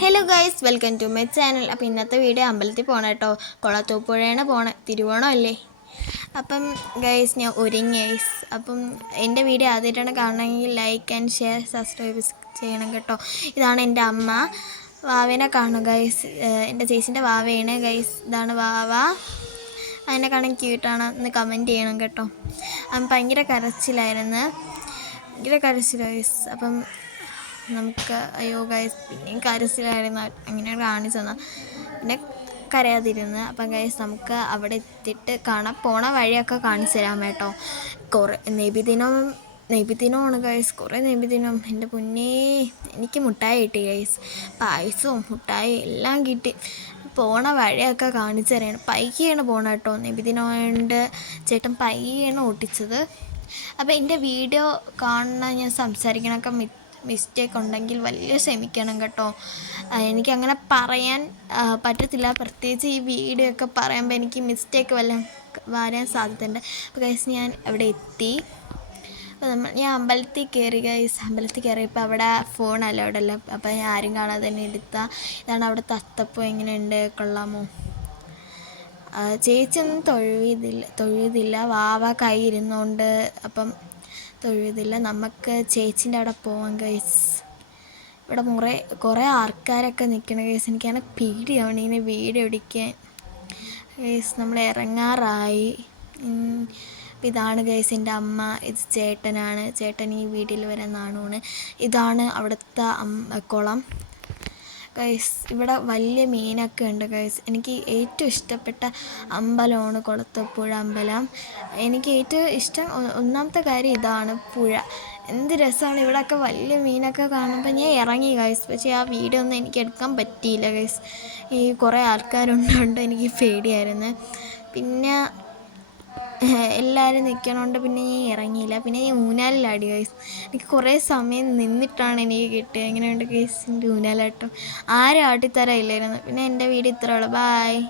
Hello guys, welcome to my channel. അപ്പോൾ ഇന്നത്തെ video അമ്പലത്തിൽ പോകണം കേട്ടോ. കുളത്തൂപ്പുഴയാണ് പോണേ, തിരുവോണം അല്ലേ. അപ്പം ഗൈസ് ഞാൻ ഒരുങ്ങി ഗൈസ്. അപ്പം എൻ്റെ വീഡിയോ ആദ്യമായിട്ടാണ് കാണണമെങ്കിൽ ലൈക്ക് ആൻഡ് ഷെയർ സബ്സ്ക്രൈബ് ചെയ്യണം കേട്ടോ. ഇതാണ് എൻ്റെ അമ്മ. വാവേനെ കാണും ഗൈസ്. എൻ്റെ ചേച്ചീൻ്റെ വാവയാണ് ഗൈസ്. ഇതാണ് വാവ. അതിനെ കാണാൻ ക്യൂട്ടാണ് എന്ന് കമൻറ്റ് ചെയ്യണം കേട്ടോ. ഭയങ്കര കരച്ചിലായിരുന്നു, ഭയങ്കര കരച്ചിൽ ഗൈസ്. അപ്പം നമുക്ക് അയ്യോ ഗൈസ് പിന്നെയും കരച്ചിലായിരുന്നു, അങ്ങനെയാണ് കാണിച്ചു തന്നാൽ പിന്നെ കരയാതിരുന്ന്. അപ്പം ഗൈസ് നമുക്ക് അവിടെ എത്തിയിട്ട് കാണാൻ പോണ വഴിയൊക്കെ കാണിച്ചു തരാം കേട്ടോ. കുറേ നബിദിനമാണ് ഗൈസ്, കുറേ നബിദിനം. എൻ്റെ പൊന്നേ, എനിക്ക് മുട്ടായി കിട്ടി ഗൈസ്, പായസവും മുട്ടായി എല്ലാം കിട്ടി. പോണ വഴിയൊക്കെ കാണിച്ചു തരാണ്. പയ്യാണ് പോകണം കേട്ടോ. നബിദിനമായതുകൊണ്ട് ചേട്ടൻ പയ്യാണ് ഓട്ടിച്ചത്. അപ്പോൾ എൻ്റെ വീഡിയോ കാണുന്ന ഞാൻ സംസാരിക്കണമൊക്കെ മിസ്റ്റേക്ക് ഉണ്ടെങ്കിൽ വലിയ ക്ഷമിക്കണം കേട്ടോ. എനിക്കങ്ങനെ പറയാൻ പറ്റത്തില്ല, പ്രത്യേകിച്ച് ഈ വീഡിയോ ഒക്കെ പറയുമ്പോൾ എനിക്ക് മിസ്റ്റേക്ക് വരാൻ സാധ്യതയുണ്ട്. അപ്പോൾ ഗൈസ് ഞാൻ അവിടെ എത്തി. അപ്പോൾ ഞാൻ അമ്പലത്തിൽ കയറി ഗൈസ്. അമ്പലത്തിൽ കയറിയപ്പോൾ അവിടെ ഫോൺ അലൗഡ് അല്ല. അപ്പോൾ ഞാൻ ആരും കാണാതെ തന്നെ എടുത്താൽ. ഇതാണ് അവിടെ തത്തപ്പൂ. എങ്ങനെയുണ്ട്, കൊള്ളാമോ? ചേച്ചിയൊന്നും തൊഴുതില്ല, വാവ കൈ ഇരുന്നുകൊണ്ട് അപ്പം തൊഴുതില്ല. നമുക്ക് ചേച്ചീൻ്റെ അവിടെ പോവാം ഗൈസ്. ഇവിടെ കുറേ ആൾക്കാരൊക്കെ നിൽക്കണം ഗൈസ്. എനിക്കാണ് പേടിയാവണം ഇങ്ങനെ വീഡിയോ എടുക്കാൻ ഗൈസ്. നമ്മൾ ഇറങ്ങാറായി. ഇതാണ് ഗൈസ് എൻ്റെ അമ്മ. ഇത് ചേട്ടനാണ്. ചേട്ടൻ ഈ വീട്ടിൽ വരാൻ നാണുമാണ്. ഇതാണ് അവിടുത്തെ കുളം ഗൈസ്. ഇവിടെ വലിയ മീനൊക്കെ ഉണ്ട് ഗൈസ്. എനിക്ക് ഏറ്റവും ഇഷ്ടപ്പെട്ട അമ്പലമാണ് കുളത്തൂപ്പുഴ അമ്പലം. എനിക്ക് ഏറ്റവും ഇഷ്ടം ഒന്നാമത്തെ കാര്യം ഇതാണ്, പുഴ. എന്ത് രസമാണ് ഇവിടെയൊക്കെ വലിയ മീനൊക്കെ കാണുമ്പോൾ. ഞാൻ ഇറങ്ങി ഗൈസ്, പക്ഷേ ആ വീഡിയോ ഒന്നും എനിക്ക് എടുക്കാൻ പറ്റിയില്ല ഗൈസ്. ഈ കുറേ ആൾക്കാരുണ്ടോണ്ട് എനിക്ക് പേടിയായിരുന്നു. പിന്നെ എല്ലാവരും നിൽക്കണോണ്ട് പിന്നെ ഞാൻ ഇറങ്ങിയില്ല. പിന്നെ ഞാൻ ഊഞ്ഞാലിലാടി ഗൈസ്. എനിക്ക് കുറേ സമയം നിന്നിട്ടാണ് എനിക്ക് കിട്ടിയത്. എങ്ങനെയുണ്ട് ഗൈസ് എൻ്റെ ഊഞ്ഞാലാട്ടം? ആരും ആട്ടിത്തരയില്ലായിരുന്നു. പിന്നെ എൻ്റെ വീഡിയോ ഇത്രയുള്ളൂ. ബായ്.